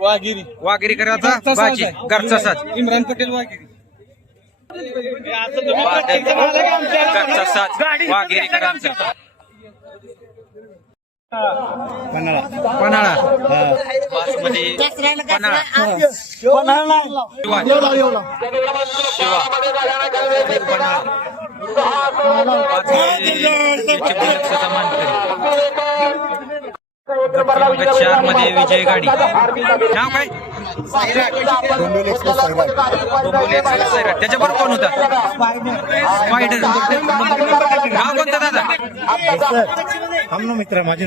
बाजी. वागिरी घरचा साज बाजी. घरचा साज. इम्रान पटेल वागिरी घरचा साज. वाघेरीकरांचा पन्हाळा. बासमती. पन्हाळा. शिवा. शिवा. पन्हाळा क्रमांक चारमध्ये विजय गाडी. नाव काय डोंबिवली एक्सप्रेस सैराट. त्याच्याबरोबर कोण होता? स्पायडर नाव कोणतं दादा? थांब ना मित्र माझी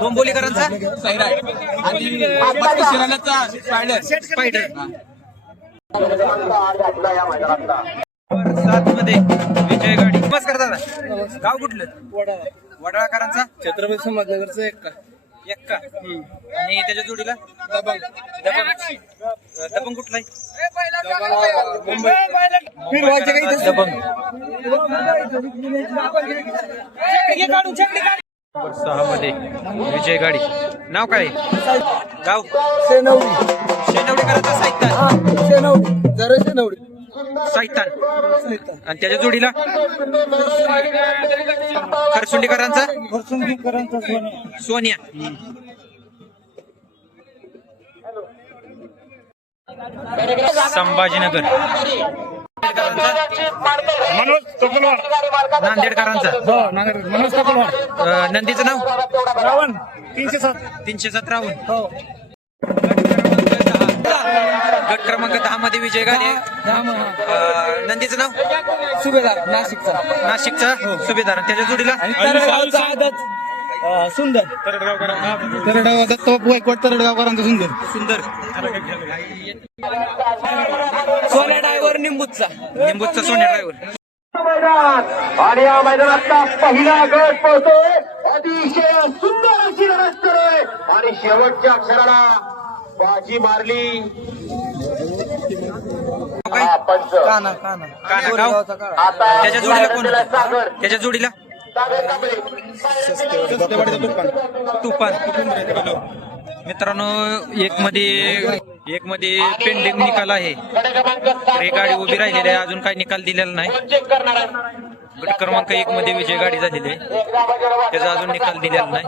डोंबिवलीकरांचा स्पायडर सात मध्ये विजय गाडी. नमस्कार दादा. गाव कुठलं? वडाळकरांचा? छत्रपती संभाजीनगरचं एक का? एक्का आणि त्याच्या जोडीला? दबंग. दबंग. दबंग कुठला मुंबई. दबंग. सहा मध्ये विजय गाडी. नाव काय? गाव? शेनवडी. शेनवडीकरांचा साहित्य. हा शेनवडी. जरा शेनवडी. साहित्यान आणि त्याच्या जोडीला खरसुंडीकरांचा फरसुंगीकरांचा सोन्या. सोनिया. संभाजीनगर. मनोज तपलवार नांदेडकरांचा. हो मनोज तपलवार अं, नंदीचं नाव? रावण तीनशे सात. तीनशे सतरावून हो. गट क्रमांक दहा मध्ये विजय अं, नंदीचं नाव? सुभेदार नाशिकचा. नाशिकचा? सुभेदार. आणि त्याच्या जोडीला? आणि तरडगावचा आदत अं, सुंदर. तरडगाव दत्तबापू गायकवाड तरडगावकरांचा सुंदर. सुंदर. सोन्या डायव्हर निंबूचा निंबूचा सोन्या ड्रायव्हर मैदान आणि या मैदानातला पहिला गट पळतोय. अतिशय सुंदर अशी सुरू आहे आणि शेवटच्या क्षणाला बाजी मारली. काय पंच काना काना काना गाव? कोरेगावचा काना. आता त्याच्या जोडीला कोण सागर. त्याच्या जोडीला? सागर कांबळे. तुफान. मित्रांनो एक मध्ये एक मध्ये पेंडिंग निकाल आहे. ही गाडी उभी राहिलेली आहे. अजून काही निकाल दिलेला नाही. चेक करणार आहे गट क्रमांक एक मध्ये विजय गाडी झालेली आहे. त्याचा अजून निकाल दिलेला नाही.